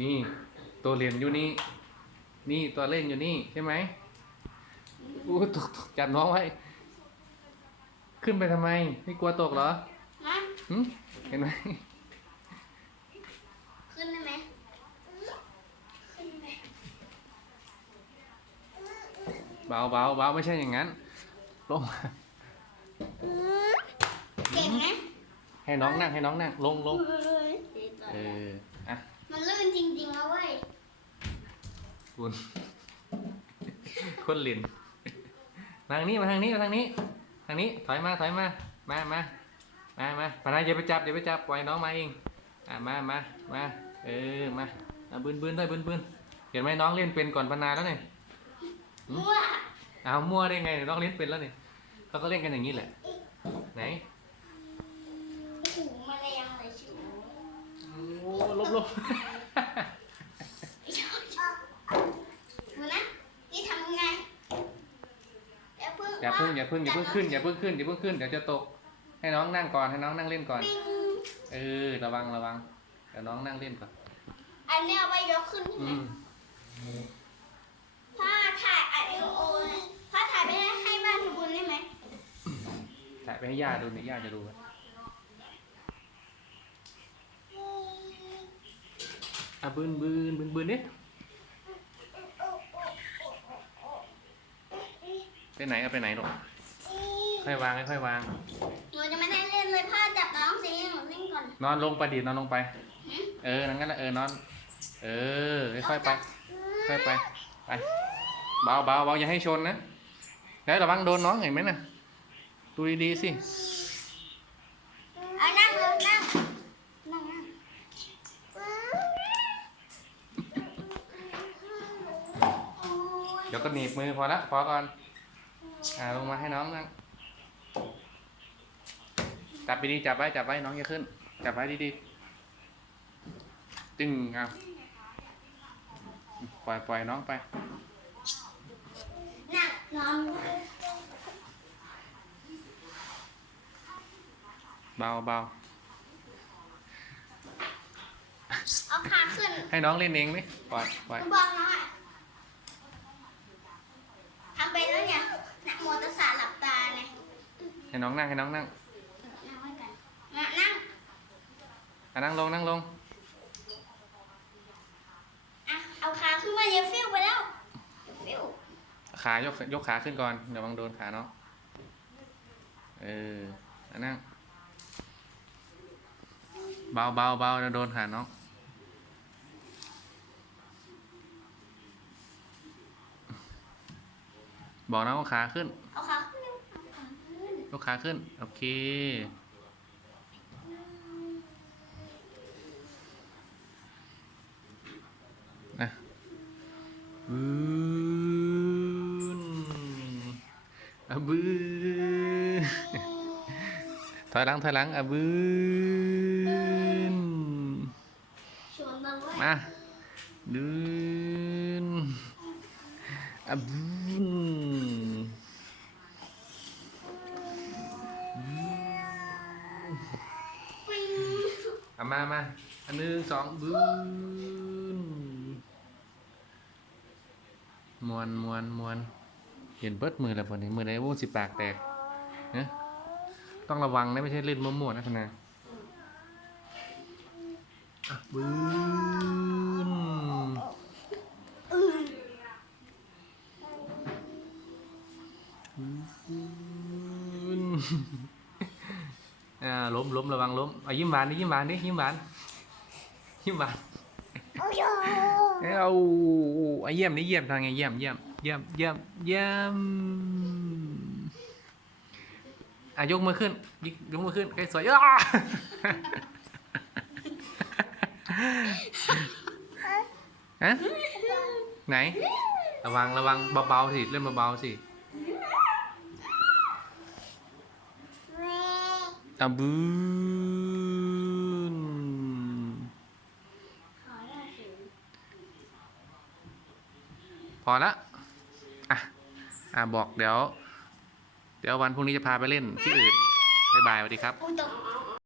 นี่ ตัวเรียนอยู่นี่ นี่ตัวเล่นอยู่นี่ใช่ไหมอู้ตกตกจับน้องไว้ ขึ้นไปทำไม ไม่กลัวตกเหรอมาหึเห็นไหมขึ้นได้ไหมขึ้นได้ไหมเบาเบาเบาไม่ใช่อย่างนั้นลงมาเก่งไหมให้น้องนั่งให้น้องนั่งลงลงเฮ้ยเอออะ มันลื่นจริงๆนะเว้ยคุณคนเรียนมาทางนี้มาทางนี้มาทางนี้ ทางนี้ถอยมาถอยมา มามามามาพนายอย่าไปจับอย่าไปจับปล่อยน้องมาเองอะมามามาเออมาเอาบืนบืนด้วยบืนบืนเห็นไหมน้องเล่นเป็นก่อนพนาแล้วเนี่ยมั่วเอามั่วได้ไงน้องเล่นเป็นแล้วเนี่ยเขาก็เล่นกันอย่างนี้แหละไหน โอ้โหแมลงเลยชิว โอ้ลบลบดูนะนี่ทำไงอย่าเพิ่งอย่าเพึ่งอย่าเพึ่งอย่าเพึ่งขึ้นอย่าเพึ่งขึ้นอย่าเพึ่งขึ้นเดี๋ยวจะตก ให้น้องนั่งก่อนให้น้องนั่งเล่นก่อน ปิ้งเออระวังระวังเดี๋ยวน้องนั่งเล่นก่อน อันเนี้ยเอาไปยกขึ้นใช่อืไหมมถ้าถ่ายอัดวิดีโอนะถ้าถ่ายไปให้ให้บ้านทุกคนได้ไหมถ่ายไปให้ย่าดูนี่ย่าจะดู อะบืนบืนบืนบืนนี่ไปไหนเอาไปไหนหรอกค่อยวางค่อยวาง หนูจะไม่ได้เล่นเลยพ่อจับน้องสิหนูเล่นก่อนนอนลงไปดินอนลงไป เออนั่นงั้นแหละเออนอน เออค่อยๆไป ค่อยไป ไป เบาเบาเบาอย่าให้ชนนะ แล้วระวังโดนน้องเห็นไหมน่ะดูดีๆสิ เอานั่งเลยนั่งนั่งนั่ง เดี๋ยวก็หนีบมือพอละพอก่อน อ่าลงมาให้น้องนั่งจับไปดีจับไว้จับไว้น้องอย่าขึ้น จับไว้ดีๆจึงเอาปล่อยปล่อยน้องไปนั่งนอนเบาเบาเอาขาขึ้น ให้น้องเล่นเองไหมปล่อยปล่อยหนูบอกน้องอะทำไปแล้วเนี่ยนะโมตัสสะหลับตาไง ให้น้องนั่งให้น้องนั่งนั่งไว้กันมานั่งอะนั่งลงนั่งลงอะเอาขาขึ้นมาเดี๋ยวฟิวไปแล้วฟิวขายกยกขาขึ้นก่อนเดี๋ยวบังโดนขาเนาะเอออะนั่งเบาเบาเบาเดี๋ยวโดนขาน้องบอกน้องว่าขาขึ้นเอาขาขึ้นเร็วเอาขาขึ้น ยกขาขึ้น โอเค นะบืนอะบืนถอยหลังถอยหลังอะบืนชวนมาเว้ยมาบืนอะบืนามามาอันหนึ่งสองบืนมวนมวนมวนเห็นเบิดมือแล้วปนี้มือไหนวุ้นสิปากแตกเนะต้องระวังนะไม่ใช่เล่นมั่วๆนะพนาะบืนอืมบืน อ่าล้มล้มระวังล้มเอายิ้มหวานดิยิ้มหวานดิยิ้มหวานยิ้มหวานโอ้ยเอาเอาเยี่ยมนี่เยี่ยมทางไงเยี่ยมเยี่ยมเยี่ยมเยี่ยมเยี่ยมอะยกมือขึ้นยกยกมือขึ้นใครสวยอ้าฮะไหน ระวังระวังเบาๆสิเล่นเบาๆสิ ตาบืนขอได้สิพอละอะ อะ บอกเดี๋ยว เดี๋ยววันพรุ่งนี้จะพาไปเล่นที่อื่นบ๊ายบายสวัสดีครับ